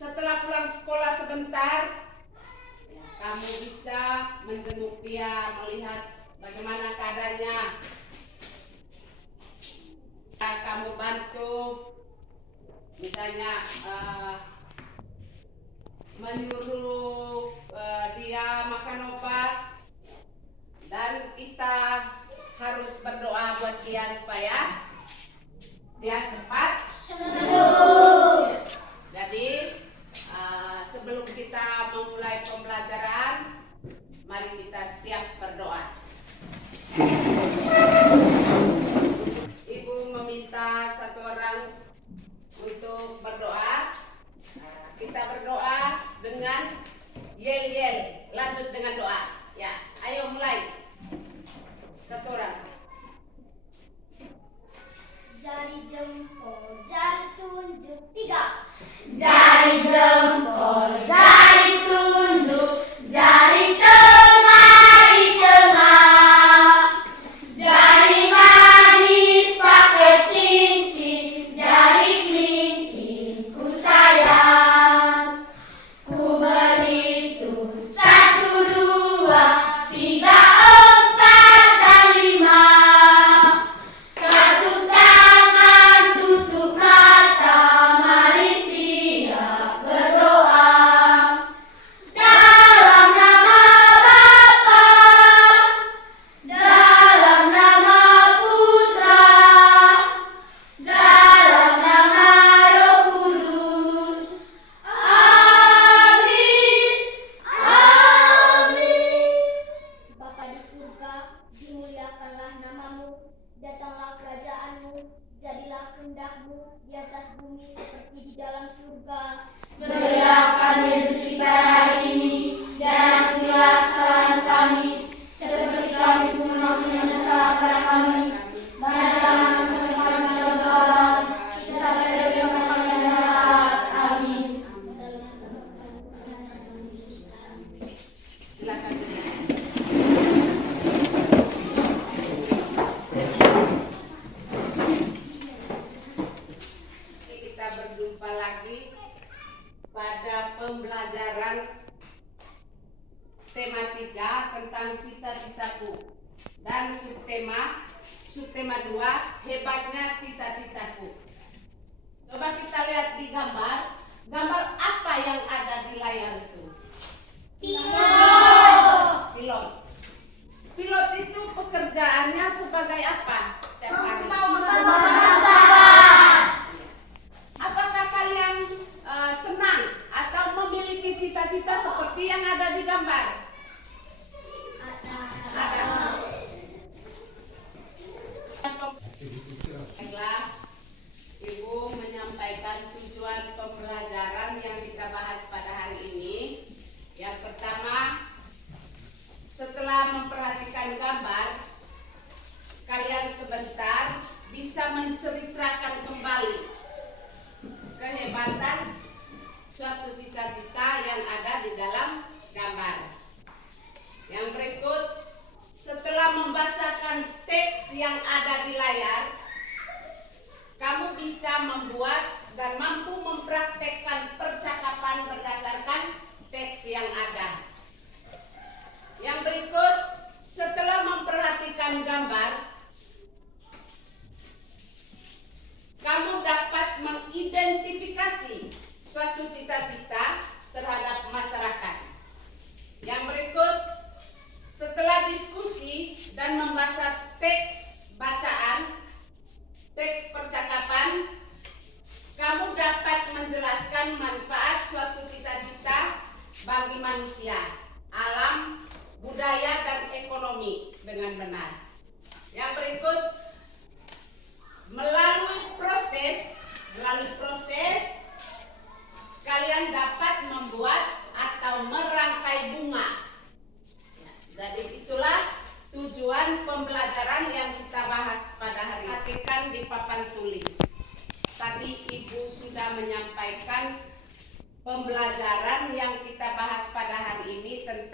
Setelah pulang sekolah sebentar, kamu bisa menjenguk dia, melihat bagaimana keadaannya. Kamu bantu, misalnya menyuruh dia makan obat, dan kita harus berdoa buat dia supaya dia cepat sembuh. Jadi sebelum kita memulai pembelajaran, mari kita siap berdoa. Ibu meminta satu orang untuk berdoa. Kita berdoa dengan yel-yel. Lanjut dengan doa. Ya, ayo mulai. Satu orang. Jari jempol, jari tunjuk, 3. Jari jempol, jari tunjuk, jari tengah di tengah. Jari manis pakai cincin, jari kelingking ku sayang. Ku berhitung 1, 2, 3, 4 dan 5. Kartu tangan tutup mata, mari siap berdoa. Dalam nama Bapa, dalam nama Putra, dalam nama Roh Kudus. Amin. Amin. Bapa di surga, dimuliakanlah namamu, datanglah kerajaanmu, jadilah kehendak-Mu di atas bumi seperti di dalam surga. Berilah kami rezeki pada hari ini, dan ampunilah kesalahan kami, seperti kami pun mengampuni yang bersalah pada kami. Dan jangan masukkan kami ke dalam pergaulan, tetapi bebaskan kami dari jahat. Amin. Silakan. Kita berjumpa lagi pada pembelajaran tema 3 tentang cita-citaku, dan subtema 2 hebatnya cita-citaku. Coba kita lihat di gambar apa yang ada di layar itu? Pilot. Pilot itu pekerjaannya sebagai apa? Setiap hari. Apakah kalian senang atau memiliki cita-cita seperti yang ada di gambar? Ada. Baiklah, Ibu menyampaikan tujuan pembelajaran yang kita bahas pada hari ini. Yang pertama,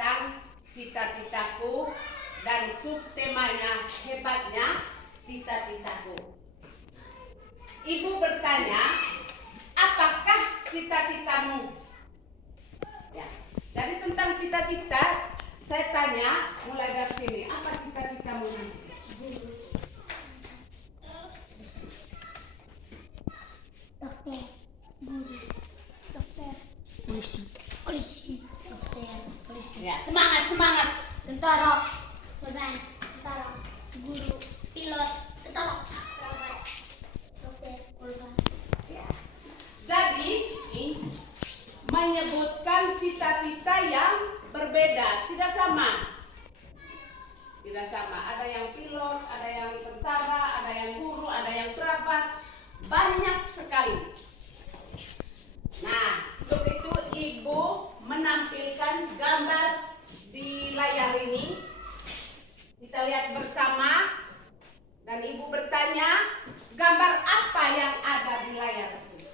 tentang cita-citaku dan subtemanya hebatnya cita-citaku. Ibu bertanya, apakah cita-citamu? Ya, jadi tentang cita-cita saya tanya mulai dari sini, apa cita-citamu nanti? Dokter, guru, dokter, polisi, dokter, polisi, Ya, semangat. tentara, korban, tentara, guru, pilot, tentara, perawat, dokter, korban. Ya. Jadi menyebutkan cita-cita yang berbeda, tidak sama. Ada yang pilot, ada yang tentara, ada yang guru, ada yang perawat, banyak sekali. Nah, untuk itu Ibu menampilkan gambar di layar ini. Kita lihat bersama dan Ibu bertanya, gambar apa yang ada di layar itu?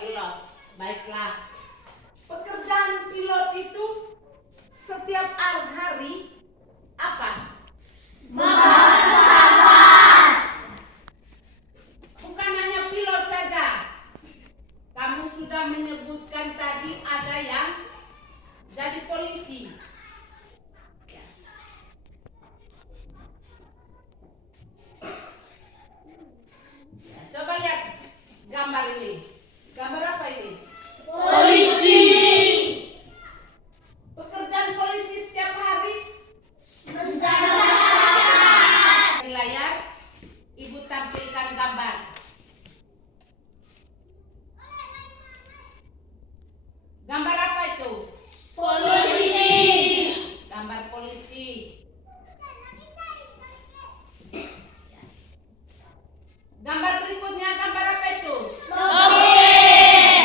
Pilot. Baiklah. Pekerjaan pilot itu setiap hari apa? Bukan hanya pilot saja. Kamu sudah menyebutkan tadi ada yang jadi polisi. Ya. Coba lihat gambar ini. Gambar apa ini? Polisi. Pekerjaan polisi setiap hari Menjaga. di layar. Ibu tampilkan gambar. Gambar apa itu? Polisi. Gambar polisi. Gambar berikutnya gambar apa itu? Dokter.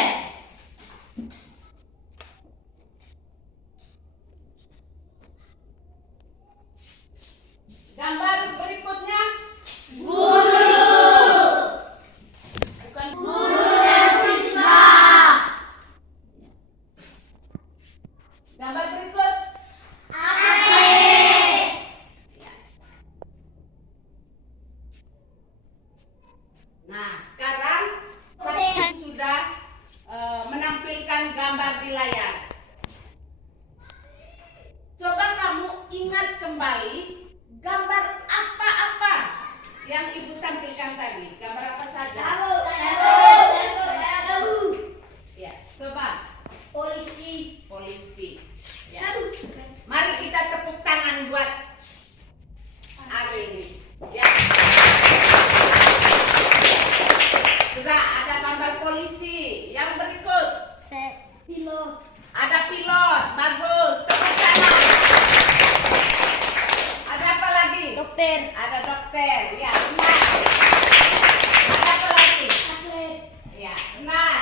Gambar berikutnya Guru. bukan Guru dan siswa. gambar berikut. Atlet. Nah, sekarang saya sudah menampilkan gambar di layar. Coba kamu ingat kembali gambar apa-apa yang Ibu tampilkan tadi. Gambar apa saja? Ya, coba. Polisi. Ya. Mari kita tepuk tangan buat Ari ini. Ya. Sudah ada gambar polisi. Yang berikut Pilot. ada pilot. Bagus. Tepuk tangan. Ada apa lagi? Dokter. Ada dokter. Ya, benar. Ada apa lagi? Atlet. Ya, benar.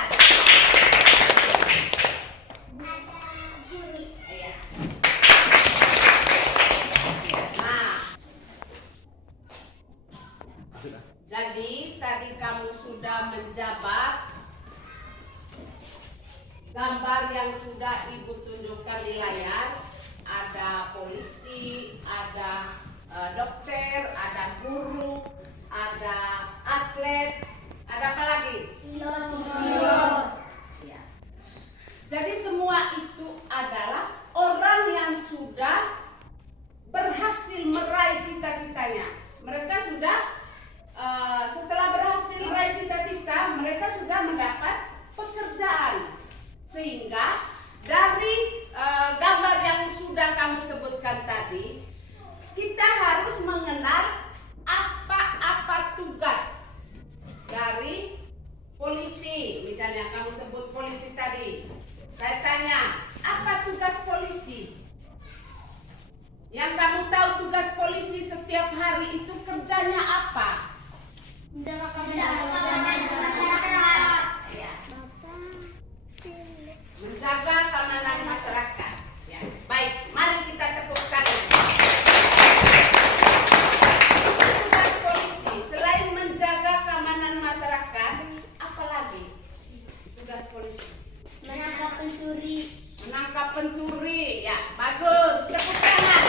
Guru. Ya. Nah, jadi tadi kamu sudah menjabat gambar yang sudah Ibu tunjukkan di layar. Ada polisi, ada dokter, ada guru, ada atlet, ada apa lagi? Pilot. Ya. Jadi semua itu adalah orang yang sudah berhasil meraih cita-citanya. Mereka sudah setelah berhasil meraih cita-cita, mereka sudah mendapat pekerjaan. Sehingga dari gambar yang sudah kamu sebutkan tadi, kita harus mengenal apa-apa tugas dari polisi. Misalnya kamu sebut polisi tadi. Saya tanya, apa tugas polisi? Yang kamu tahu tugas polisi setiap hari itu kerjanya apa? Menjaga keamanan masyarakat. Ya, menjaga keamanan masyarakat. Ya, baik, mari kita tepuk tangan. Tugas polisi selain menjaga keamanan masyarakat, apa lagi tugas polisi? menangkap pencuri. Menangkap pencuri. mencuri. Ya, bagus. Tepuk tangan.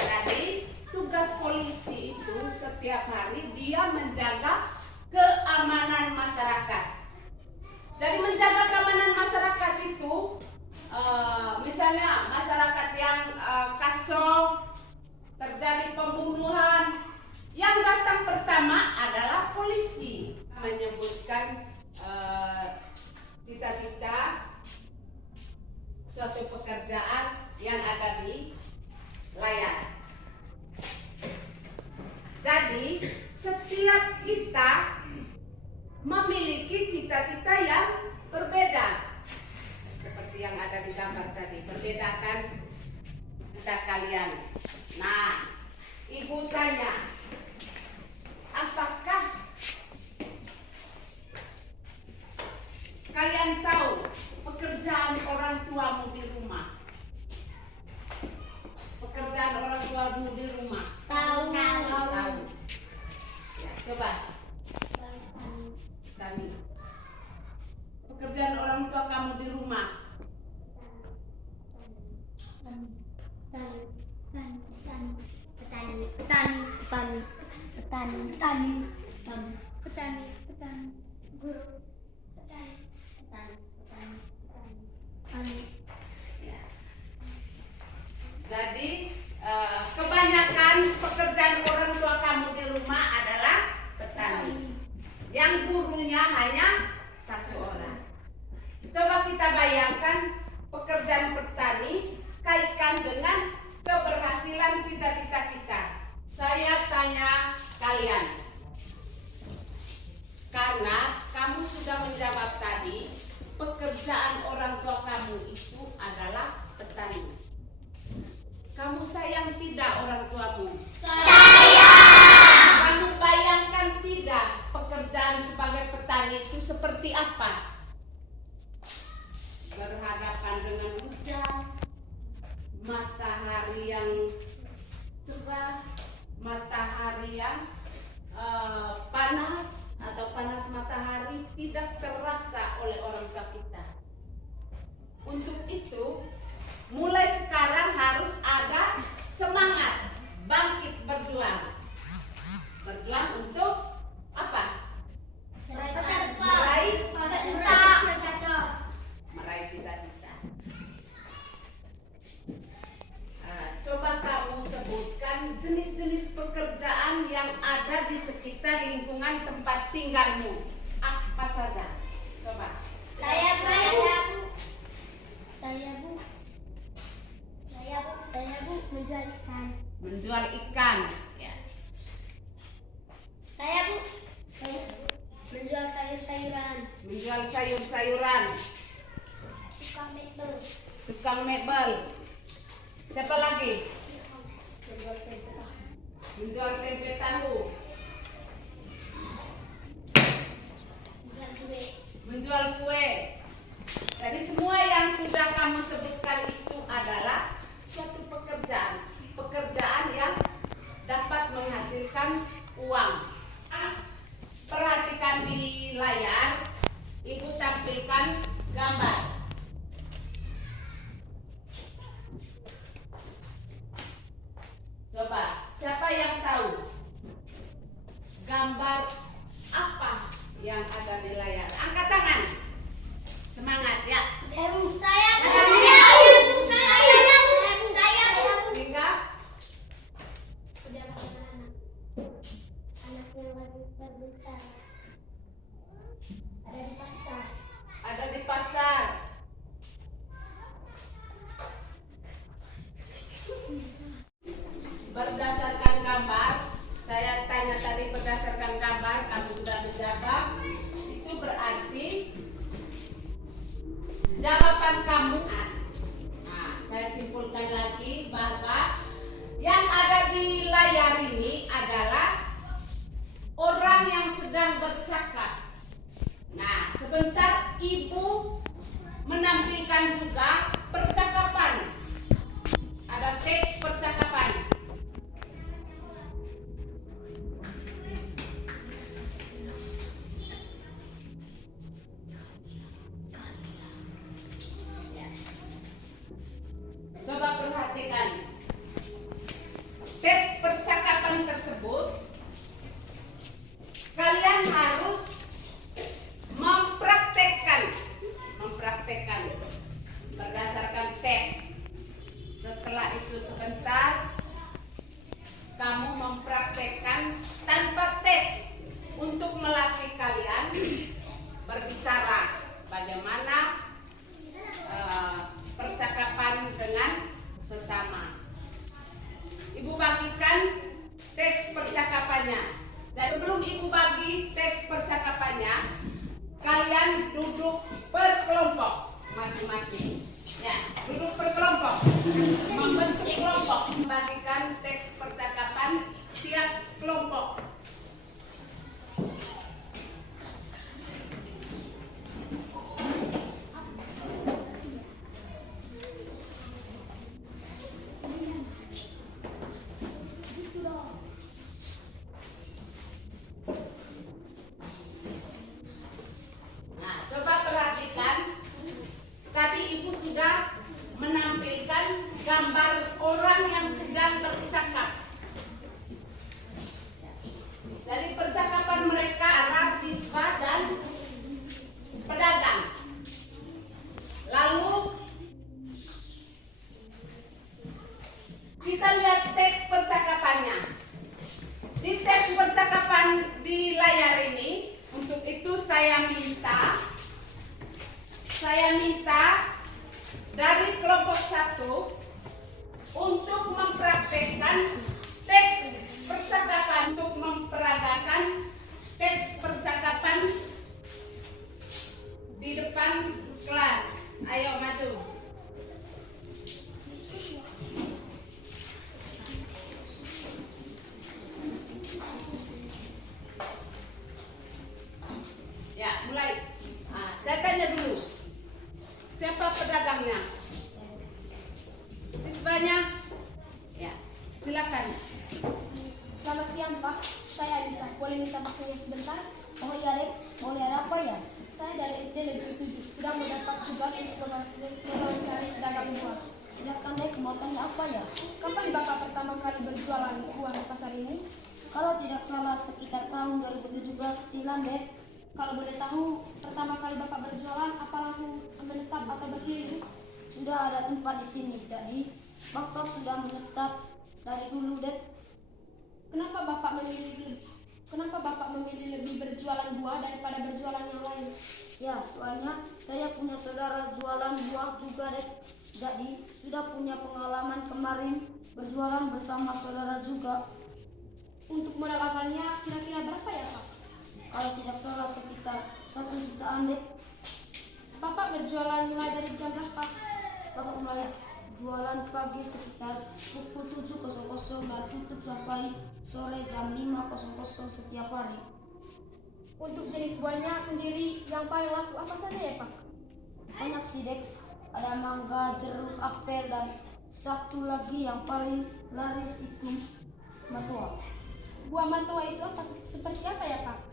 Jadi, tugas polisi itu setiap hari dia menjaga keamanan masyarakat. Jadi menjaga keamanan masyarakat itu, misalnya masyarakat yang kacau, terjadi pembunuhan, yang datang pertama adalah polisi. Menyebutkan cita-cita suatu pekerjaan yang ada di layar. Jadi setiap kita memiliki cita-cita yang berbeda, seperti yang ada di gambar tadi. Berbedakan cita kalian. Nah, ibu tanya, apakah kalian tahu pekerjaan orang tuamu di rumah? Pekerjaan orang tuamu di rumah? Tahu. Tahu. Ya, coba. Tani. Pekerjaan orang tua kamu di rumah? Petani, guru, petani. Jadi kebanyakan pekerjaan orang tua kamu di rumah adalah petani. Yang gurunya hanya satu orang. Coba kita bayangkan pekerjaan petani kaitkan dengan keberhasilan cita-cita kita. Saya tanya kalian, karena kamu sudah menjawab tadi, pekerjaan orang tua kamu itu adalah petani. Kamu sayang tidak orang tuamu? Sayang. Kamu bayangkan tidak pekerjaan sebagai petani itu seperti apa? Berhadapan dengan hujan, matahari yang cerah, matahari yang panas, atau panas matahari tidak terasa oleh orang tua kita. Untuk itu, mulai sekarang harus ada semangat bangkit berjuang. Berjuang untuk apa? Meraih cita-cita. Coba kamu sebutkan jenis-jenis pekerjaan yang ada di sekitar lingkungan tempat tinggalmu. Apa saja? Coba. Saya Bu menjual ikan. Menjual ikan. Ya. Saya Bu menjual sayur-sayuran. Menjual sayur-sayuran. Tukang mebel. Siapa lagi? Menjual tempe tahu. Menjual kue. Jadi semua yang sudah kamu sebutkan itu adalah suatu pekerjaan yang dapat menghasilkan uang. Perhatikan di layar, Ibu tampilkan gambar. Coba, siapa yang tahu gambar apa yang ada di layar? Angkat tangan. Semangat ya. Saya. Sehingga Udah makan anak yang lagi berbicara. Ada di pasar. ada di pasar. Berdasarkan gambar, saya tanya tadi berdasarkan gambar, kamu sudah menjawab. Itu berarti jawaban kamu. Nah, saya simpulkan lagi bahwa yang ada di layar ini adalah orang yang sedang bercakap. Nah, sebentar Ibu menampilkan juga percakapan. Ada teks percakapan. teks percakapan tersebut, kalian harus mempraktekkan berdasarkan teks. Setelah itu sebentar kamu mempraktekkan tanpa teks untuk melatih kalian berbicara bagaimana percakapan dengan sesama. Ibu bagikan teks percakapannya. Dan sebelum ibu bagi teks percakapannya, kalian duduk berkelompok masing-masing. Ya, duduk berkelompok, membentuk kelompok, membagikan teks percakapan tiap kelompok. Menampilkan gambar orang yang sedang bercakap. Dari percakapan mereka adalah siswa dan pedagang. Lalu kita lihat teks percakapannya. Di teks percakapan di layar ini, untuk itu saya minta dari kelompok 1 untuk mempraktekkan teks percakapan, untuk memperagakan teks percakapan di depan kelas. Ayo maju. Ya, mulai. Saya tanya dulu. Siapa pedagangnya? Siswanya? Ya, silakan. Selamat siang Pak, saya Alisa. Boleh minta waktunya sebentar? Oh iya Dek, mau lihat apa ya? Saya dari SD Negeri 7 sedang mendapat tugas untuk mencari pedagang buah. Silakan Dek, mau tanya apa ya? Kapan Bapak pertama kali berjualan buah di pasar ini? Kalau tidak salah sekitar tahun 2017 silam Dek. Kalau boleh tahu, pertama kali Bapak berjualan, apa langsung menetap atau berkeliling? Sudah ada tempat di sini, jadi Bapak sudah menetap dari dulu, Dek. Kenapa Bapak memilih lebih berjualan buah daripada berjualan yang lain? Ya, soalnya saya punya saudara jualan buah juga, Dek. Jadi sudah punya pengalaman kemarin berjualan bersama saudara juga. Untuk modal awalnya kira-kira berapa ya, Pak? Kalau tidak salah sekitar 1 jutaan, Dek. Bapak berjualan mulai dari jam berapa? Bapak mulai jualan pagi sekitar pukul 7.00 dan tutup sampai sore jam 5.00 setiap hari. Untuk jenis buahnya sendiri yang paling laku apa saja ya, Pak? Banyak sih, Dek. Ada mangga, jeruk, apel, dan satu lagi yang paling laris itu matua. Buah matua itu apa? Seperti apa ya, Pak?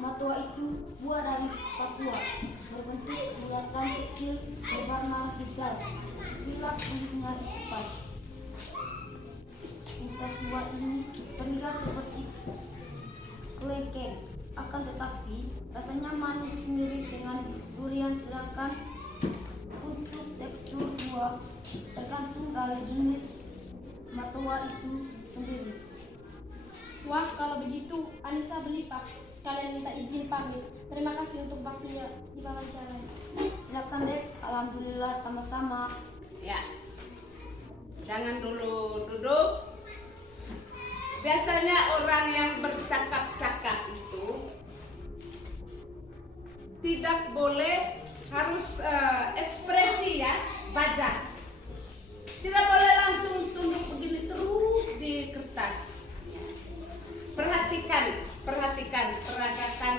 Matua itu buah dari Papua, berbentuk bulatan kecil berwarna hijau, bila kulitnya dikupas. Sepintas buah ini terlihat seperti kelengkeng, akan tetapi rasanya manis mirip dengan durian, sedangkan untuk tekstur buah tergantung dari jenis matua itu sendiri. Wah, kalau begitu Anissa beli, Pak. Sekalian minta izin pamit. Terima kasih untuk waktunya diwawancara. Silakan, Dek. Alhamdulillah, sama-sama. Ya, jangan dulu duduk. Biasanya orang yang bercakap-cakap itu tidak boleh, harus ekspresi ya, wajah. Tidak boleh langsung tunduk begini terus di kertas. Perhatikan peragakan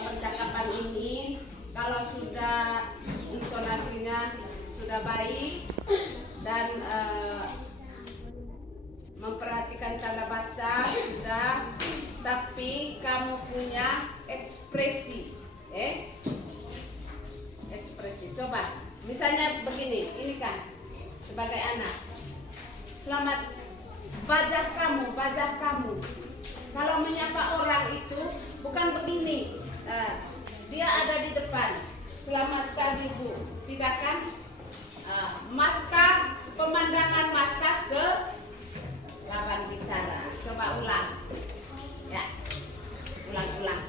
percakapan ini. Kalau sudah intonasinya sudah baik dan memperhatikan tanda baca sudah, tapi kamu punya ekspresi, ekspresi. Coba, misalnya begini, ini kan sebagai anak. Selamat wajah kamu. Kalau menyapa orang itu bukan begini. Dia ada di depan. Selamat pagi Bu. Tidak kan? Mata, pemandangan mata ke lawan bicara. Coba ulang. Ya. Ulang.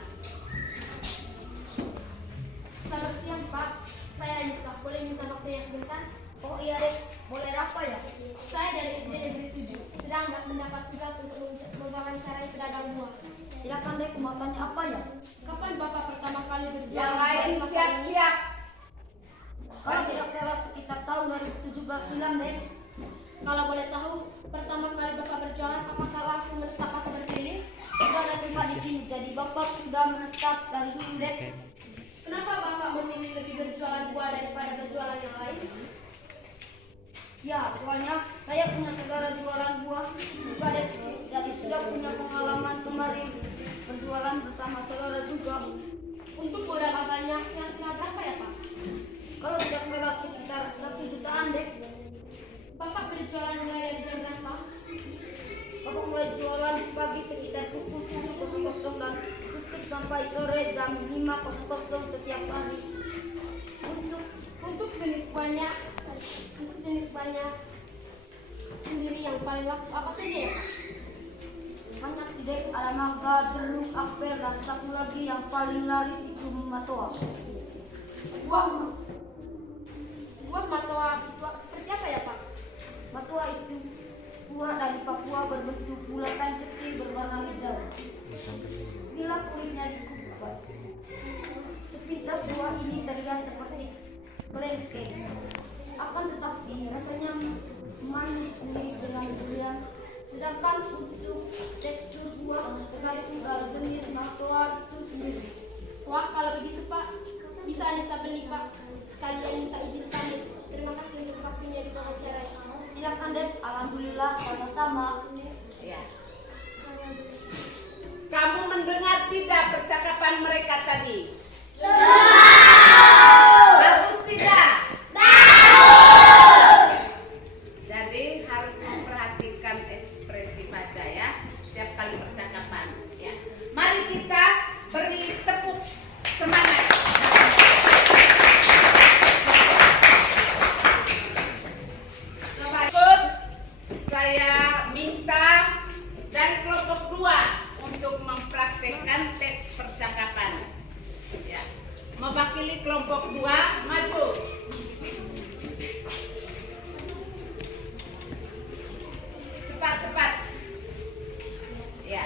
Selamat siang Pak, saya Anissa. Boleh minta waktunya sebentar? Oh iya Dek, boleh apa ya? Saya dari SD Negeri 7, sedang mendapat tugas untuk mewawancarai pedagang buah. Silakan Dek, kemauannya apa ya? Kapan Bapak pertama kali berjualan? Yang lain siap-siap. Kalau tidak salah sekitar tahun 2017 silam Dek. Kalau boleh tahu, pertama kali Bapak berjualan apakah langsung menetap atau berkeliling? Sudah ada tempat di sini, jadi Bapak sudah menetap dari dulu Dek. Kenapa Bapak memilih lebih berjualan buah daripada berjualan yang lain? Ya, soalnya saya punya saudara jualan buah juga Dek. Jadi sudah punya pengalaman kemarin berjualan bersama saudara juga. Untuk modal awalnya yang kira berapa ya Pak? Kalau tidak salah sekitar 1 jutaan Dek. Bapak berjualan mulai dari jam berapa? Bapak mulai jualan pagi sekitar pukul 7.00 dan tutup sampai sore jam 5.00 setiap hari. Untuk jenis buahnya sendiri yang paling laku apa saja ya Pak? Banyak sih Dek, ada mangga, jeruk, apel, dan satu lagi yang paling laris itu matoa. Buah matoa itu seperti apa ya Pak? Matoa itu buah dari Papua berbentuk bulatan kecil berwarna hijau. Bila kulitnya dikupas, sepintas buah ini terlihat seperti kelengkeng. Akan tetapi rasanya manis mirip dengan durian. Sedangkan untuk tekstur buah tergantung jenis matoa itu sendiri. Wah, kalau begitu Pak, bisa Anissa beli Pak. Sekalian minta izin pamit. Terima kasih untuk waktunya di wawancara. Silakan Dek. Alhamdulillah, sama-sama. Ya. Kamu mendengar tidak percakapan mereka tadi? Bagus tidak? Jadi harus memperhatikan ekspresi wajah ya, setiap kali percakapan ya. Mari kita beri tepuk semangat. Coba ikut, saya minta dari kelompok 2 untuk mempraktekkan teks percakapan ya. Mewakili kelompok 2, maju. Cepat. Ya.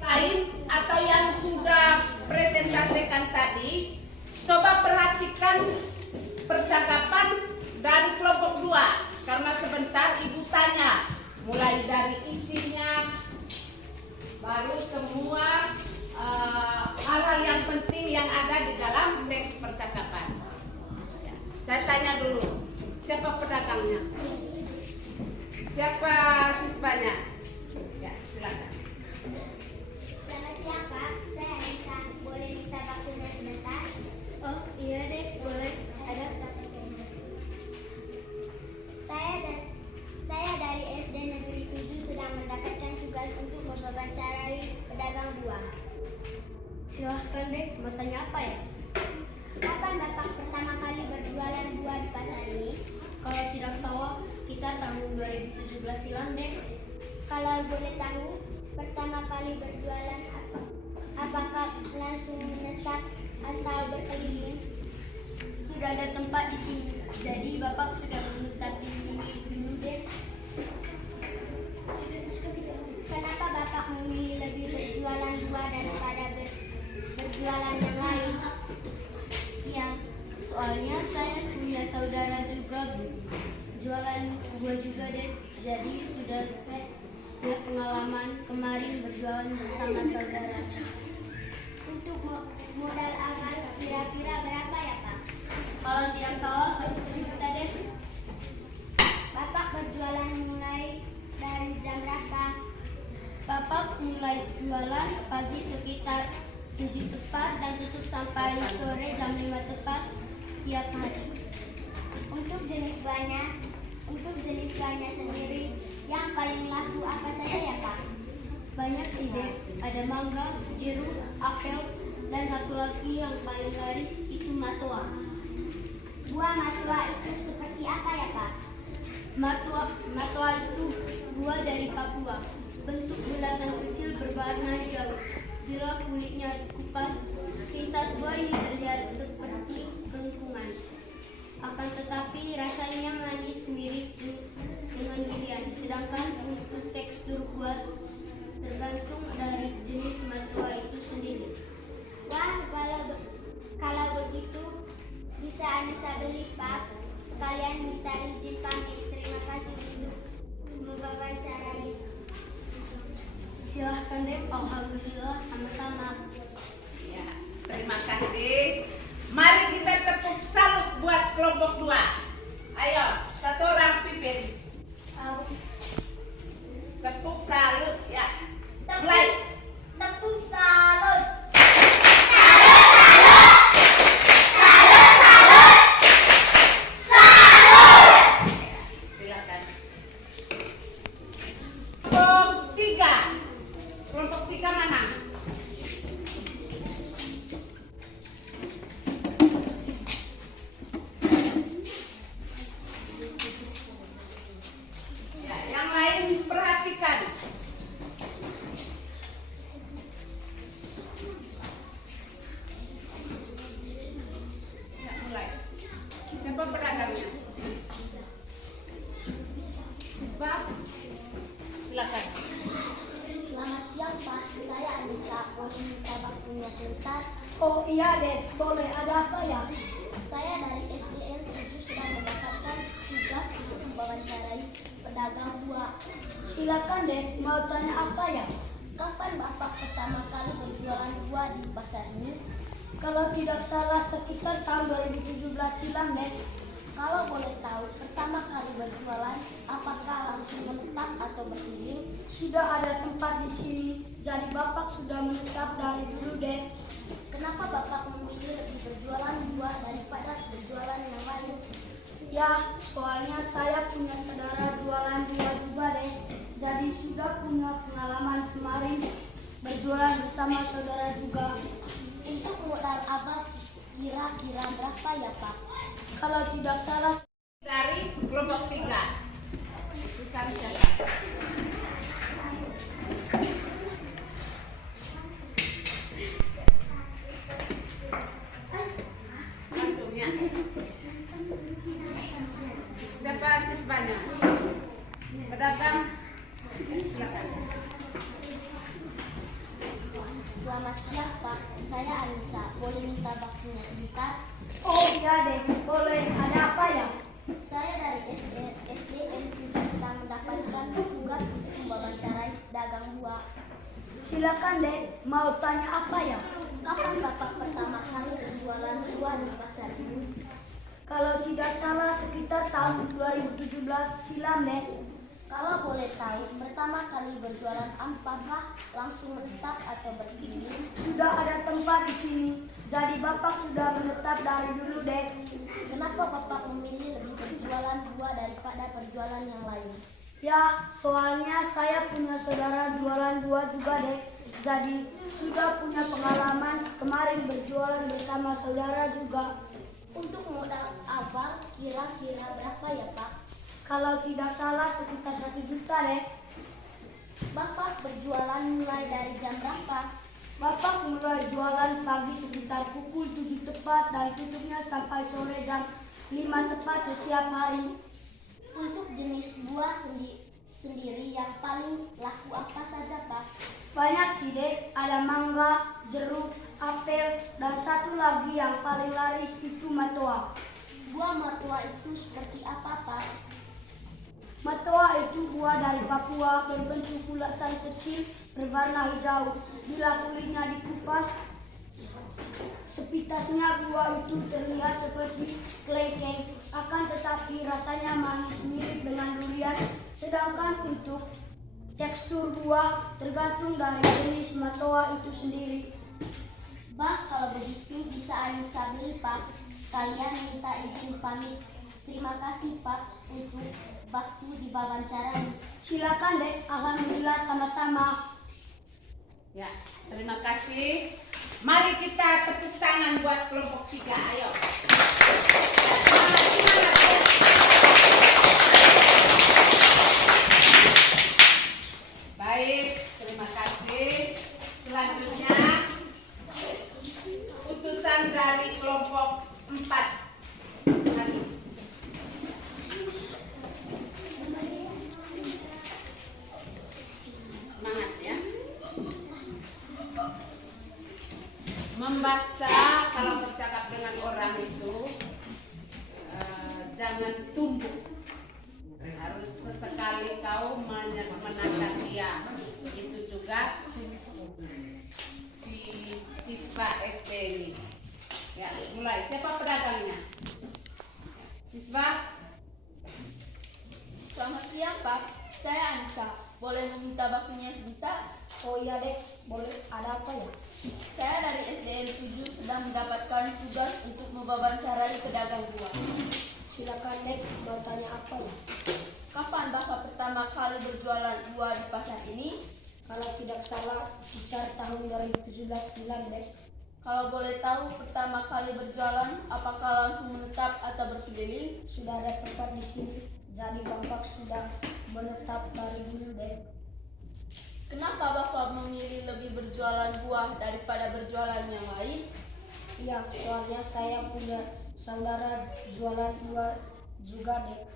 Lain atau yang sudah presentasikan tadi, coba perhatikan percakapan dari kelompok 2 karena sebentar Ibu tanya mulai dari isinya, baru semua hal-hal yang penting yang ada di dalam teks percakapan. Ya. Saya tanya dulu, siapa pedagangnya? Siapa siswanya? Ya, silakan. Selamat siang Pak, saya Anissa. Boleh minta waktunya sebentar? Oh iya deh, boleh. Ada tapi saya dari SD Negeri 7 sedang mendapatkan tugas untuk mewawancarai pedagang buah. Silahkan Dek, mau tanya apa ya? Kapan Bapak pertama kali berjualan buah di pasar ini? Kalau tidak salah, sekitar tahun 2017 silam Dek. Kalau boleh tahu, pertama kali berjualan apakah langsung menetap atau berkeliling? Sudah ada tempat di sini, jadi Bapak sudah menetap di sini dulu Dek. Kenapa Bapak memilih lebih berjualan buah daripada berjualan yang lain? Ya, soalnya saya punya saudara juga jualan buah juga Dek. Jadi sudah punya pengalaman kemarin berjualan bersama saudara. Untuk modal awal kira-kira berapa ya Pak? Kalau tidak salah 1 juta Dek. Bapak berjualan mulai dari jam berapa? Bapak mulai jualan pagi sekitar 7 tepat dan tutup sampai sore jam 5 tepat setiap hari. Untuk jenis buahnya sendiri, yang paling laku apa saja ya Pak? Banyak sih Dek, ada mangga, jeruk, apel, dan satu lagi yang paling laris itu matoa. Buah matua itu seperti apa ya Pak? Matoa itu buah dari Papua. Bentuk bulatan kecil berwarna hijau. Bila kulitnya dikupas, sepintas buah ini terlihat seperti kelengkungan. Akan tetapi rasanya manis mirip dengan durian. Sedangkan untuk tekstur buah tergantung dari jenis matoa itu sendiri. Wah, kalau begitu bisa Anissa beli Pak. Sekalian minta izin pamit. Terima kasih untuk mewawancarai. Silahkan Dek, alhamdulillah sama-sama. Ya, terima kasih. Mari kita tepuk salut buat kelompok 2. Ayo, satu orang pimpin. Tepuk salut ya. Mulai. Tepuk salut. Silakan. Kelompok 3. Kelompok 3 mana? Ya, yang lain perhatikan. Ya, mulai. Siapa peragamnya? Siswa, silakan. Selamat siang Pak, saya Anissa. Boleh minta waktunya sebentar? Oh iya Dek, boleh, ada apa ya? Saya dari SDN 7 sedang mendapatkan tugas untuk mewawancarai pedagang buah. Silakan Dek, mau tanya apa ya? Kapan Bapak pertama kali berjualan buah di pasar ini? Kalau tidak salah sekitar tahun 2017 silam Dek. Kalau boleh tahu, pertama kali berjualan, apakah langsung menetap atau berkeliling? Sudah ada tempat di sini, jadi Bapak sudah menetap dari dulu Dek. Kenapa Bapak memilih lebih berjualan buah daripada berjualan yang lain? Ya, soalnya saya punya saudara jualan buah juga Dek. Jadi sudah punya pengalaman kemarin berjualan bersama saudara juga. Untuk modal Abang kira-kira berapa ya Pak? Kalau tidak salah Dari kelompok 3. Tulisan siapa? Langsung ya. Siapa siswanya? Pedagang? Silakan. Selamat siang Pak, saya Anissa. Boleh minta waktunya sebentar? Oh iya Dek, boleh, ada apa ya? Saya dari SDN 7 sedang mendapatkan tugas untuk mewawancarai pedagang buah. Silakan Dek, mau tanya apa ya? Kapan Bapak pertama kali berjualan buah di pasar ini? Kalau tidak salah sekitar tahun 2017 silam Dek. Kalau boleh tahu, pertama kali berjualan apakah langsung menetap atau berkeliling? Sudah ada tempat di sini, jadi Bapak sudah menetap dari dulu Dek. Kenapa Bapak memilih lebih berjualan buah daripada berjualan yang lain? Ya, soalnya saya punya saudara jualan buah juga Dek. Jadi sudah punya pengalaman kemarin berjualan bersama saudara juga. Untuk modal Abang kira-kira berapa ya Pak? Kalau tidak salah sekitar 1 juta Dek. Bapak berjualan mulai dari jam berapa? Bapak mulai jualan pagi sekitar pukul 7 tepat dan tutupnya sampai sore jam 5 tepat setiap hari. Untuk jenis buah sendiri yang paling laku apa saja Pak? Banyak sih Dek, ada mangga, jeruk, apel, dan satu lagi yang paling laris itu matoa. Buah matua itu seperti apa Pak? Matoa itu buah dari Papua berbentuk bulatan kecil berwarna hijau. Bila kulitnya dikupas, sepintasnya buah itu terlihat seperti kelengkeng. Akan tetapi rasanya manis mirip dengan durian. Sedangkan untuk tekstur buah tergantung dari jenis matoa itu sendiri. Bah, kalau begitu bisa Anissa beli Pak. Sekalian minta izin pamit. Terima kasih Pak untuk waktu diwawancarai. Silakan Dek. Alhamdulillah sama-sama. Ya, terima kasih. Mari kita tepuk tangan buat kelompok 3. Ayo. Semangat, ya. Baik, terima kasih. Selanjutnya utusan dari kelompok 4. Mari. Semangat ya. Membaca kalau bercakap dengan orang itu jangan tumbuk. Harus sesekali kau menatap dia. Itu juga si siswa SD ini. Ya, mulai. Siapa pedagangnya? Siswa. Selamat siang Pak, saya Anissa. Boleh meminta waktunya sebentar? Oh iya Dek, boleh. Ada apa ya? Saya dari SDN 7 sedang mendapatkan tugas untuk mewawancarai pedagang buah. Silakan Dek, mau tanya apa ya? Kapan Bapak pertama kali berjualan buah di pasar ini? Kalau tidak salah sekitar tahun 2017 silam Dek. Kalau boleh tahu pertama kali berjualan apakah langsung menetap atau berkeliling? Sudah ada tempat di sini, jadi Bapak sudah menetap dari dulu Dek. Kenapa Bapak memilih lebih berjualan buah daripada berjualan yang lain? Iya, soalnya saya punya saudara jualan buah juga Dek.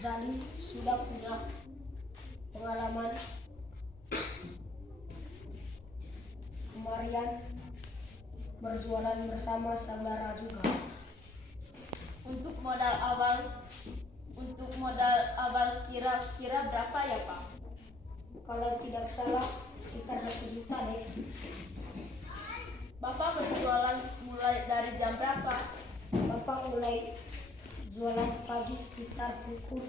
Jadi sudah punya pengalaman kemarin berjualan bersama saudara juga. Untuk modal awal kira-kira berapa ya Pak? Kalau tidak salah sekitar 1 juta Dek. Bapak berjualan mulai dari jam berapa? Bapak mulai jualan pagi sekitar pukul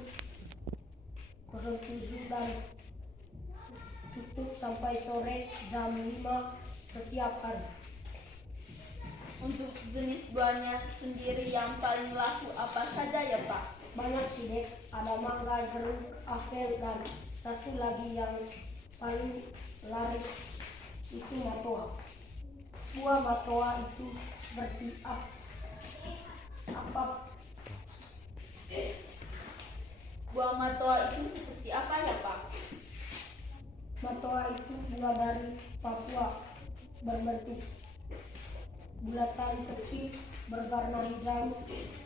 07 dan tutup sampai sore jam 5 setiap hari. Untuk jenis buahnya sendiri yang paling laku apa saja ya Pak? Banyak sih Dek, ada mangga, jeruk, apel, dan satu lagi yang paling laris itu matoa. Buah matoa itu seperti apa? Buah matoa itu seperti apa ya Pak? Matoa itu buah dari Papua, berbentuk bulatan kecil berwarna hijau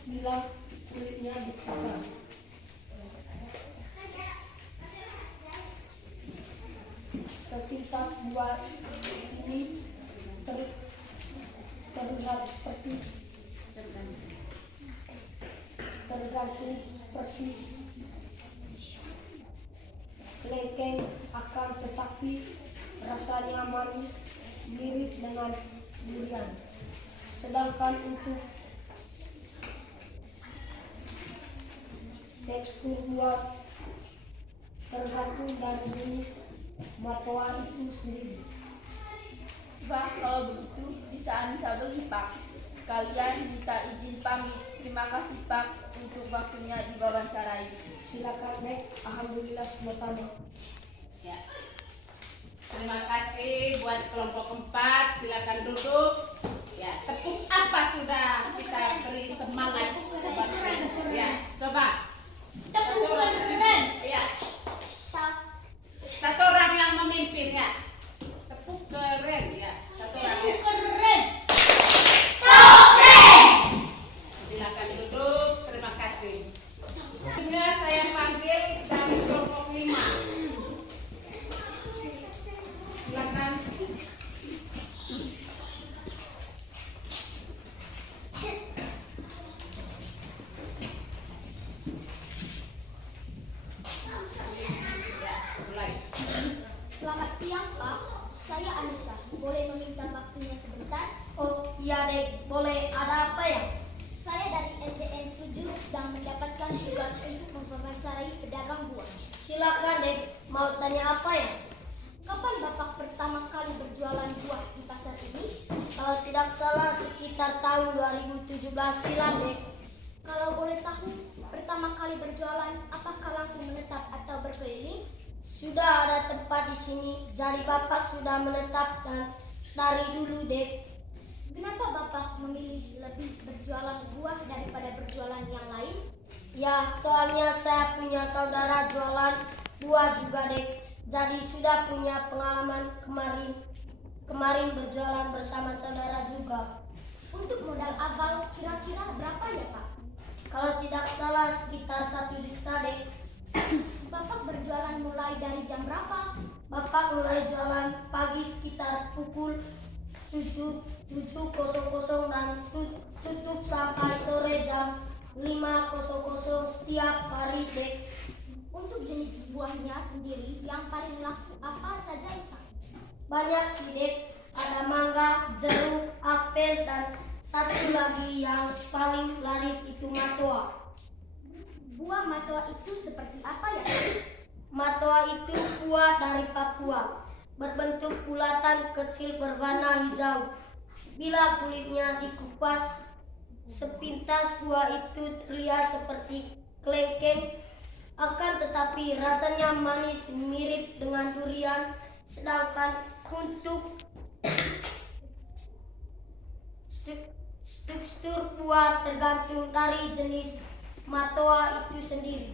bila kulitnya dikupas. Sepintas buah ini terlihat tergantung seperti lengkeng, akan tetapi rasanya manis mirip dengan durian. Sedangkan untuk tekstur buah tergantung dari jenis matoa itu sendiri. Pak, kalau begitu bisa Anissa beli Pak. Sekalian minta izin pamit. Terima kasih Pak untuk waktunya diwawancarai. Silakan Dek, alhamdulillah sama-sama. Ya. Terima kasih buat kelompok 4. Silakan duduk. Ya, tepuk apa sudah kita beri semangat buat ya. Coba. Tepuk keren. Ya. Satu orang yang memimpin ya. Tepuk keren ya. Satu orang ya. Keren. Silakan duduk. Terima kasih. Selanjutnya saya panggil dari kelompok 5. Silakan. Ya, mulai. Selamat siang Pak, saya Anissa. Boleh meminta waktunya sebentar? Oh iya Dek, boleh. Ada apa ya? Saya dari SDN 7 sedang mendapatkan tugas untuk mewawancarai pedagang buah. Silakan Dek, mau tanya apa ya? Kapan Bapak pertama kali berjualan buah di pasar ini? Kalau tidak salah sekitar tahun 2017 silam Dek. Kalau boleh tahu, pertama kali berjualan, apakah langsung menetap atau berkeliling? Sudah ada tempat di sini, jadi Bapak sudah menetap dan dari dulu, Dek. Kenapa Bapak memilih lebih berjualan buah daripada berjualan yang lain? Ya, soalnya saya punya saudara jualan buah juga, Dek. Jadi sudah punya pengalaman kemarin berjualan bersama saudara juga. Untuk modal awal kira-kira berapa ya Pak? Kalau tidak salah sekitar 1 juta, Dek. Bapak berjualan mulai dari jam berapa? Bapak mulai jualan pagi sekitar pukul 7.00 dan tutup sampai sore jam 5.00 setiap hari, Dek. Untuk jenis buahnya sendiri yang paling laku apa saja ya Pak? Banyak sih, Dek. Ada mangga, jeruk, apel, dan satu lagi yang paling laris itu matoa. Buah matoa itu seperti apa ya Pak? Matoa itu buah dari Papua, berbentuk bulatan kecil berwarna hijau. Bila kulitnya dikupas, sepintas buah itu terlihat seperti kelengkeng, akan tetapi rasanya manis mirip dengan durian, sedangkan untuk struktur buah tergantung dari jenis matoa itu sendiri.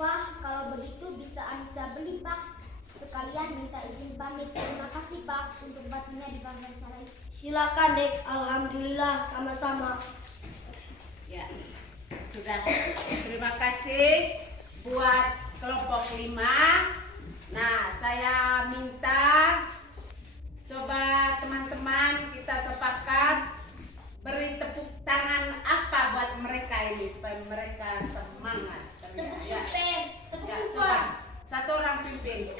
Wah, kalau begitu bisa Anissa beli Pak. Sekalian minta izin pamit. Terima kasih Pak untuk bantunya di wawancara ini. Silakan, Dek. Alhamdulillah, sama-sama. Ya, sudah. Terima kasih buat kelompok 5. Nah, saya minta coba teman-teman kita sepakat beri tepuk tangan apa buat mereka ini supaya mereka semangat. Tepuk Ya. super, tepuk Ya, super, coba. Satu orang pimpin.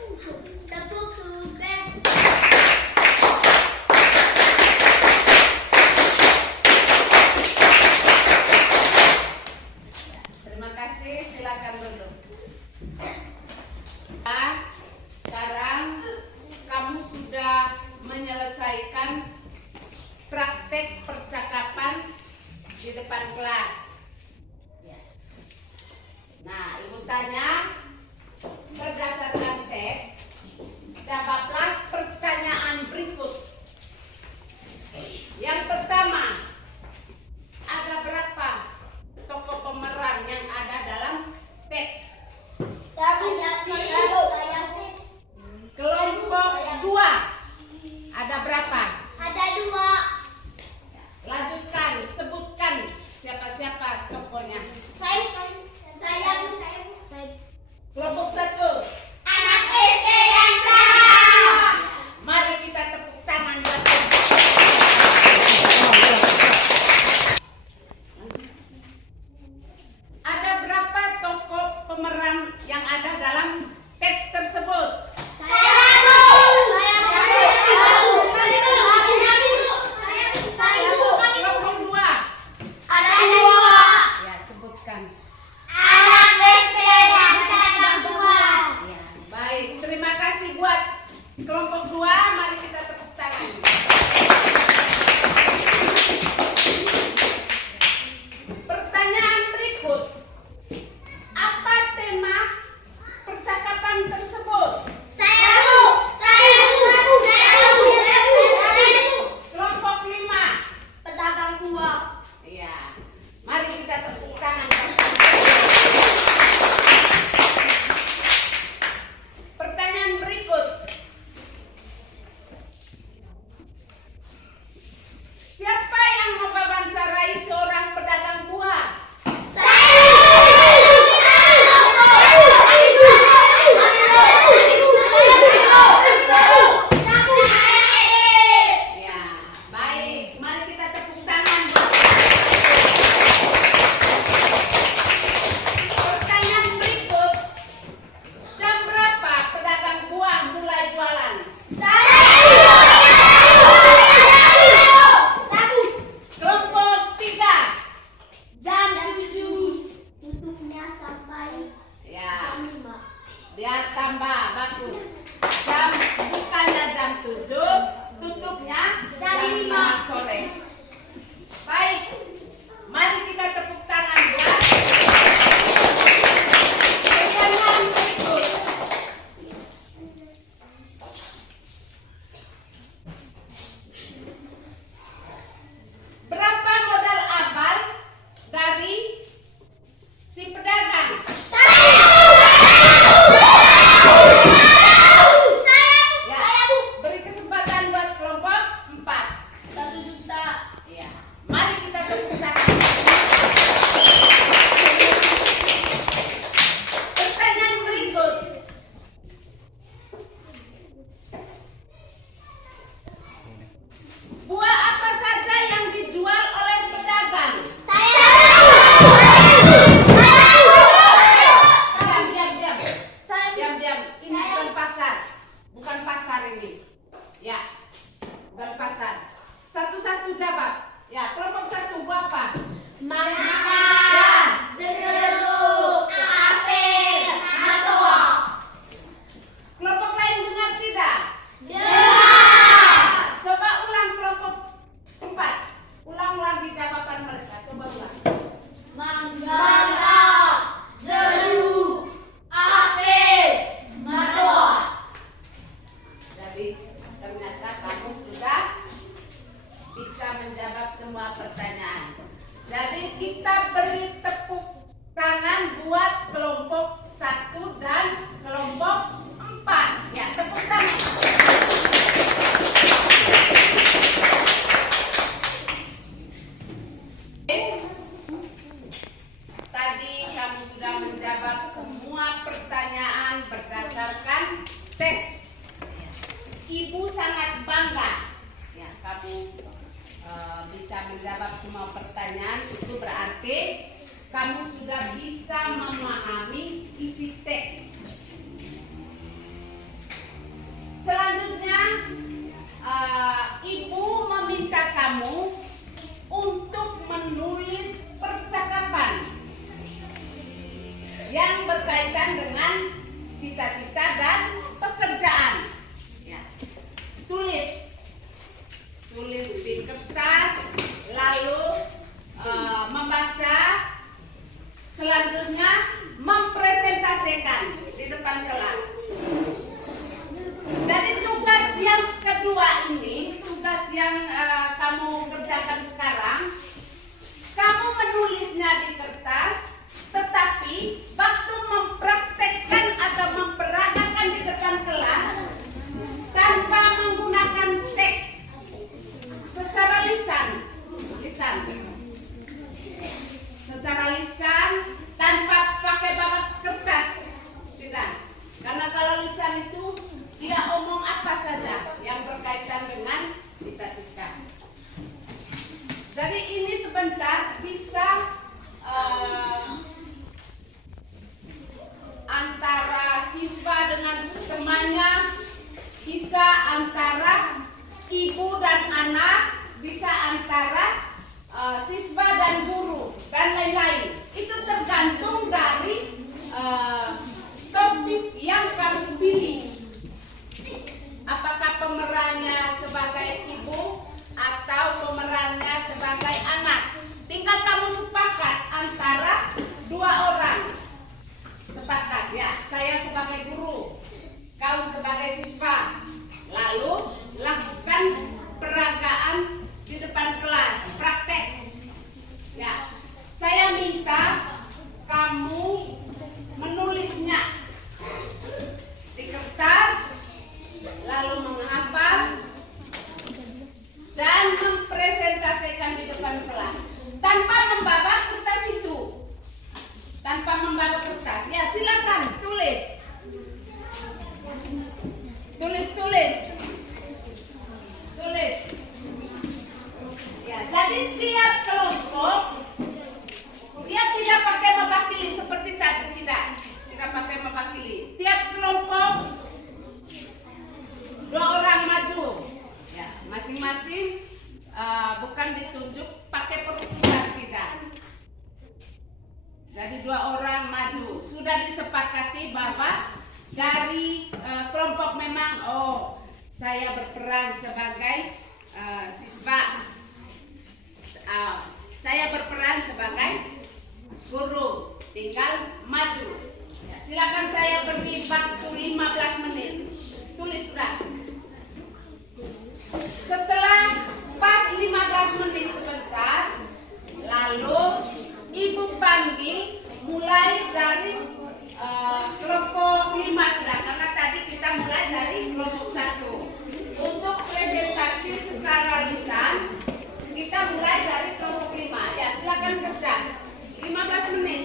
tepuk super. Terima kasih, silakan duduk. Nah, sekarang kamu sudah menyelesaikan praktek percakapan di depan kelas. Ya. Nah, ibu tanya berdasarkan teks, jawablah pertanyaan berikut. Yang pertama, ada berapa tokoh pemeran yang ada dalam teks? Saya Kelompok 2, ada berapa? ada 2. Lanjutkan, sebutkan siapa-siapa tokohnya. Saya Kelompok 1, anak SD yang pernah. Ya, kelompok 1 Bu apa? Mangga, jeruk, apel, matoa. Kelompok lain dengar tidak? Dengar. Coba ulang kelompok 4. Ulang-ulang di jawaban mereka. Coba ulang. Mangga, jeruk, apel, matoa. Jadi ternyata kamu sudah bisa menjawab semua pertanyaan. Jadi kita beri tepuk tangan buat kelompok 1 dan kelompok 4. Ya, tepuk tangan. Tadi kamu sudah menjawab semua pertanyaan berdasarkan teks. Ibu sangat bangga. Ya, kamu bisa menjawab semua pertanyaan. Itu berarti kamu sudah bisa memahami isi teks. Selanjutnya, ibu meminta kamu untuk menulis percakapan yang berkaitan dengan cita-cita dan pekerjaan. Ya. Tulis di kertas, lalu membaca, selanjutnya mempresentasikan di depan kelas. Dari tugas yang kedua ini, tugas yang kamu kerjakan sekarang, kamu menulisnya di kertas, tetapi waktu mempraktekkan atau memperagakan di depan kelas tanpa menggunakan teks, secara lisan, secara lisan tanpa pakai babat kertas, tidak. Karena kalau lisan itu dia omong apa saja yang berkaitan dengan cita-cita. Jadi ini sebentar bisa antara siswa dengan temannya, bisa antara ibu dan anak, bisa antara siswa dan guru dan lain-lain. Itu tergantung dari topik yang kamu pilih. Apakah pemerannya sebagai ibu atau pemerannya sebagai anak? Tinggal kamu sepakat antara 2 orang. Sepakat ya, saya sebagai guru, kau sebagai siswa. Lalu lakukan peragaan di depan kelas, praktek. Ya, saya minta kamu menulisnya di kertas, lalu menghafal dan mempresentasikan di depan kelas tanpa membawa kertas itu. Tanpa membawa kertas, ya silakan tulis. Ya, jadi tiap kelompok dia tidak pakai mewakili seperti tadi, tidak pakai mewakili. Tiap kelompok 2 orang maju, ya masing-masing bukan ditunjuk pakai perutusan, tidak. Jadi 2 orang maju. Sudah disepakati bahwa dari kelompok memang, saya berperan sebagai siswa, saya berperan sebagai guru, tinggal maju. Ya, silakan saya beri waktu 15 menit. Tulis surat. Setelah pas 15 menit sebentar, lalu ibu panggil mulai dari kelompok 5 sudah, karena tadi kita mulai dari kelompok 1. Untuk presentasi secara lisan kita mulai dari kelompok 5. Ya, silakan kerja. 15 menit.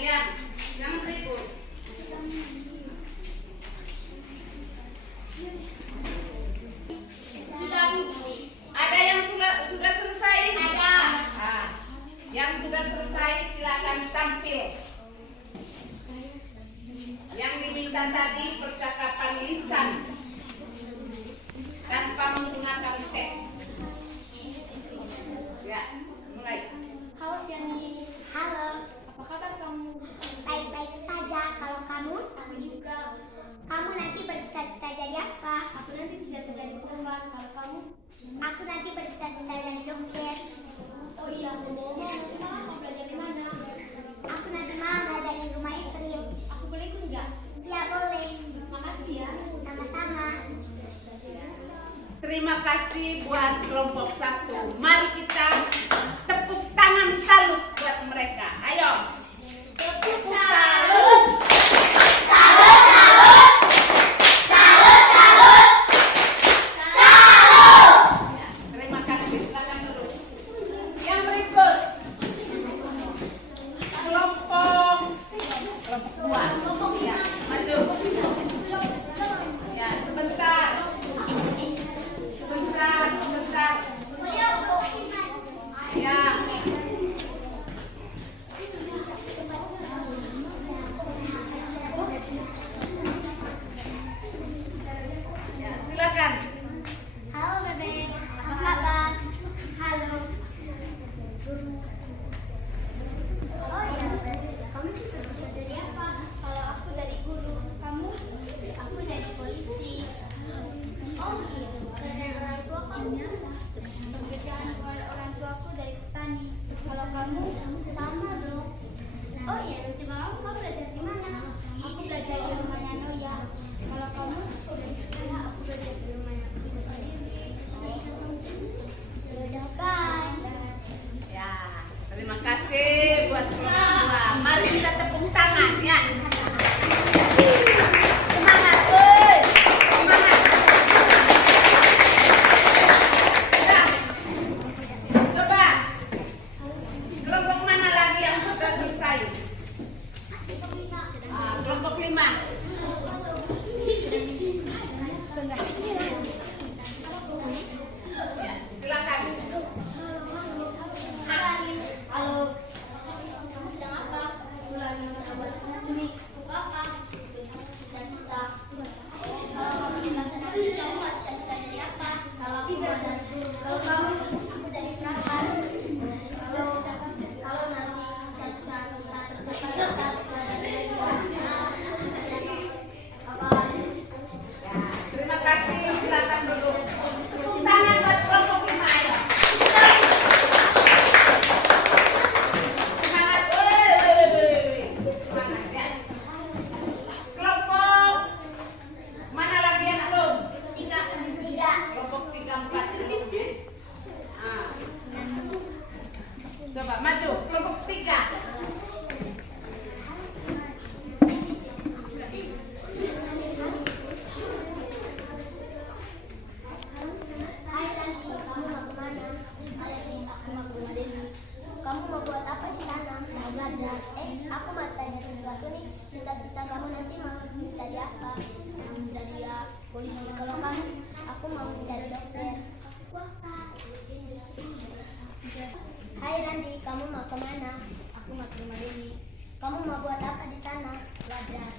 Diam. Jangan ribut. Ada yang sudah selesai? Ada. Yang sudah selesai silakan tampil. Yang diminta tadi percakapan lisan tanpa menggunakan teks. Ya, mulai. Halo Tiani. Halo, Apa kabar kamu? baik-baik saja. Kalau kamu? Aku juga. Kamu nanti bercita-cita jadi apa? Aku nanti cita-cita jadi perempuan. Kalau kamu? Aku nanti bercita-cita jadi dokter. Oh iya, ngomong-ngomong, kamu belajar di mana? Aku nanti malah belajar di rumah istri. Aku boleh ikut nggak? Ya boleh. Makasih ya. Sama-sama. Terima kasih buat kelompok 1. Mari kita tepuk tangan salut buat mereka. Ayo. Tepuk salut. Terima kasih. Silakan dulu. Yang berikut. Kelompok 2. Ya, maju. Ya, sebentar. Ya. Ya, silakan. Halo Bebek, apa kabar? Halo. Oh ya Bebek, kamu cita-cita jadi apa? Kalau aku dari guru, kamu? Aku jadi polisi. Oh iya, dari orang tua kamu? Pekerjaan orang tuaku dari petani. Kalau kamu? Sama dong. Oh iya, nanti malam kamu belajar di mana? Aku belajar di rumahnya Noya. Kalau kamu? Ya, aku belajar di rumahnya aku sendiri. Yaudah, bye. Ya, terima kasih buat kelompok 2. Mari kita tepuk tangan ya. Semangat, woi. Semangat. Ya. Coba. Kelompok mana lagi yang sudah selesai? Kelompok 5. Ya, silakan. Halo. Kamu sedang apa? Aku lagi sedang buat ini. Buku apa? Cita-cita. Kalau kamu di masa nanti, kamu mau cita-cita jadi apa? Kalau aku mau jadi guru. Kalau kamu, aku jadi perawat. Kalau nanti cita-cita kita tercapai, kita harus belajar dari mana? Ya, terima kasih. Silakan dulu. Tepuk tangan buat kelompok 5 ayo. Semangat, woi. Semangat ya. Kelompok mana lagi yang belum? 3. Kelompok 3, 4 belum ya. Coba maju kelompok 3. Hai Ranti, kamu mau kemana? Aku mau ke rumah Dewi. Kamu mau buat apa di sana? Mau belajar. Aku mau tanya sesuatu nih. Cita-cita kamu nanti mau menjadi apa? Mau menjadi polisi. Kalau kamu, aku mau menjadi dokter. Hai Ranti, kamu mau kemana? Aku mau ke rumah Dewi. Kamu mau buat apa di sana? Belajar.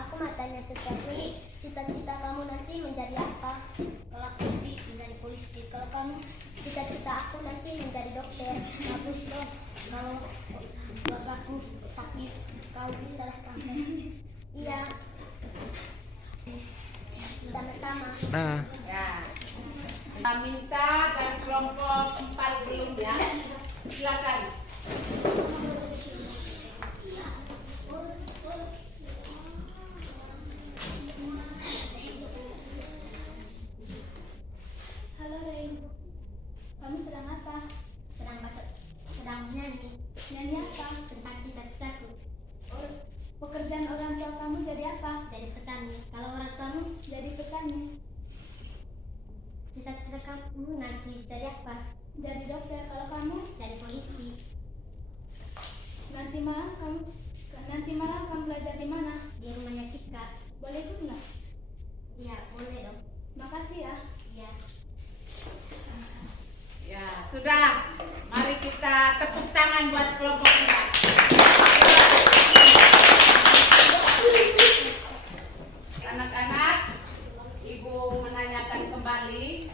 Aku mau tanya sesuatu nih. Cita-cita kamu nanti menjadi apa? Kalau aku sih menjadi polisi. Kalau kamu, cita-cita aku nanti menjadi dokter. Bagus dong. Kalau keluargaku sakit, kau bisa lah kanker. Iya. Sama-sama. Ya. Kita minta dari kelompok 4 belum ya. Silakan. Halo Rain, kamu sedang apa? Sedang menyanyi. Nyanyi apa? Tentang cita-citaku. Oh, pekerjaan orang tua kamu jadi apa? Jadi petani. Kalau orang kamu jadi petani. Cita-cita kamu nanti jadi apa? Jadi dokter. Kalau kamu? Jadi polisi. Nanti malam kamu belajar di mana? Di rumahnya Cika. Boleh ikut nggak? Iya, boleh dong. Makasih ya. Iya. Ya, sudah. Mari kita tepuk tangan buat kelompok 4. Anak-anak, Ibu menanyakan kembali,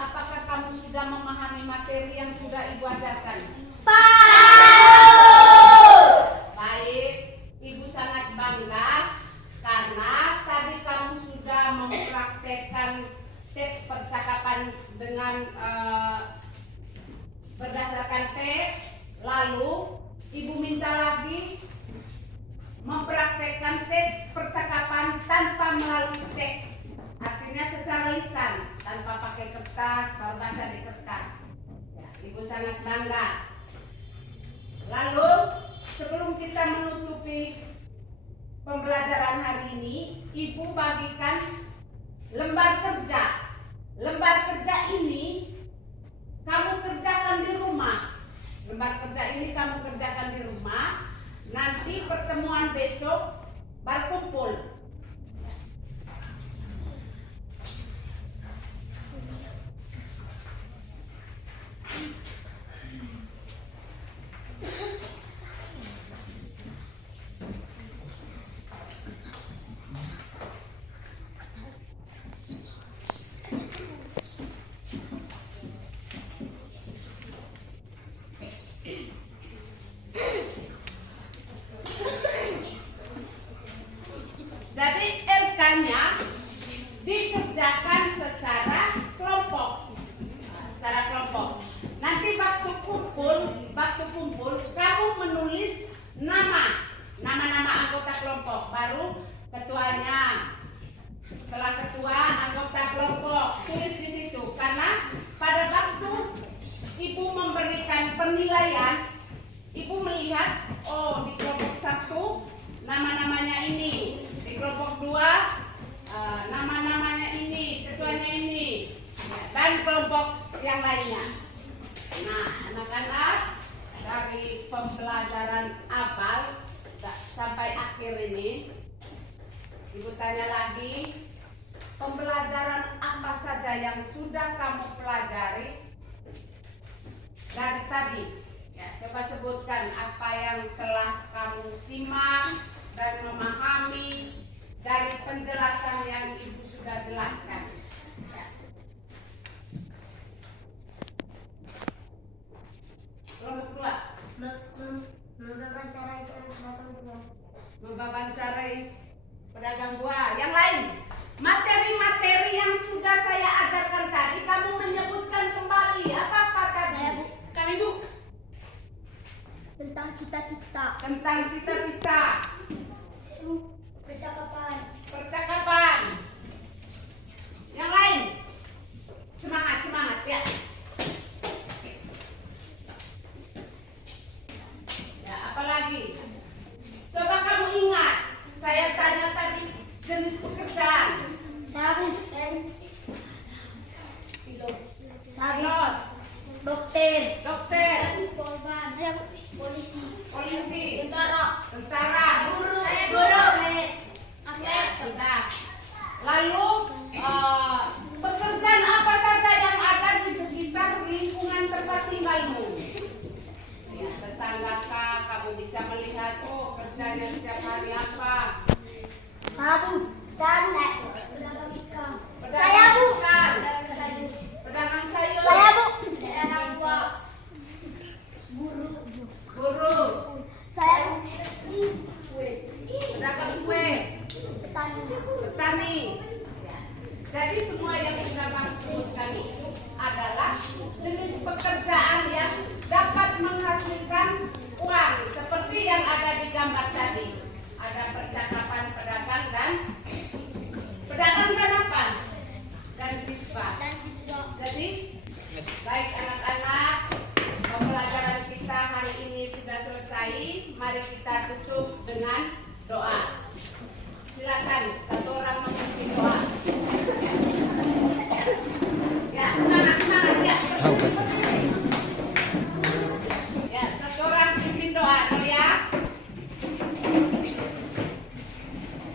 apakah kamu sudah memahami materi yang sudah Ibu ajarkan? Baik, Ibu sangat bangga karena tadi kamu sudah mempraktekkan teks percakapan dengan berdasarkan teks. Lalu Ibu minta lagi mempraktekkan teks percakapan tanpa melalui teks, artinya secara lisan, tanpa pakai kertas, kalau baca di kertas. Ya, Ibu sangat bangga. Lalu sebelum kita menutupi pembelajaran hari ini, Ibu bagikan lembar kerja. Lembar kerja ini kamu kerjakan di rumah. Lembar kerja ini kamu kerjakan di rumah. Nanti pertemuan besok berkumpul. Jadi LK-nya dikerjakan secara kelompok. Secara kelompok. Nanti waktu kumpul kamu menulis nama-nama anggota kelompok, baru ketuanya. Setelah ketua, anggota kelompok, tulis di situ. Karena pada waktu Ibu memberikan penilaian, Ibu melihat, oh di kelompok 1 nama-namanya ini, di kelompok 2 nama-namanya ini, ketuanya ini, dan kelompok yang lainnya. Nah, anak-anak, dari pembelajaran awal sampai akhir ini, Ibu tanya lagi, pembelajaran apa saja yang sudah kamu pelajari dari tadi? Ya, coba sebutkan apa yang telah kamu simak dan memahami dari penjelasan yang Ibu sudah jelaskan. Ya. Kelompok 2. Membawancarai pedagang buah. Yang lain, materi-materi yang sudah saya ajarkan tadi, kamu menyebutkan kembali. Apa tadi? Kami Bu. Tentang cita-cita. Tentang cita-cita. Percakapan. Yang lain, semangat ya. Ya, apalagi? Coba kamu ingat, saya tanya tadi jenis pekerjaan. Pilot, Dokter, polisi, tentara, guru. atlet. Sudah. Lalu pekerjaan apa saja yang ada di sekitar lingkungan tempat tinggalmu? Ya, tetangga kamu bisa melihat, oh kerjanya setiap hari apa? Sabu. Pedagang ikan. Pedagang Bu. ikan. Pedagang sayur. Pedagang sayur. Bu. Pedagang buah. Guru. Guru. Bu. Pedagang kue. Petani. Petani. Ya. Jadi semua yang sudah Bang sebutkan itu adalah jenis pekerjaan yang dapat menghasilkan uang seperti yang ada di gambar tadi. Ada percakapan pedagang dan harapan dan siswa. Jadi baik anak-anak, pembelajaran kita hari ini sudah selesai. Mari kita tutup dengan doa. Silakan satu orang memimpin doa. Ya, semangat ya. Ya, satu orang pimpin doa, ya.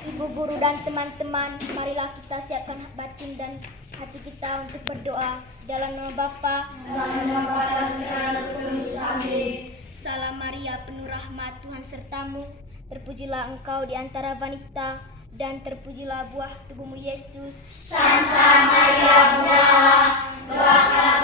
Ibu guru dan teman-teman, marilah kita siapkan batin dan hati kita untuk berdoa. Dalam nama Bapa, Dalam nama Bapa dan Putra dan Roh Kudus. Amin. Salam Maria, penuh rahmat, Tuhan sertamu. Terpujilah engkau di antara wanita, dan terpujilah buah tubuhmu Yesus. Santa Maria Bunda Allah, doakanlah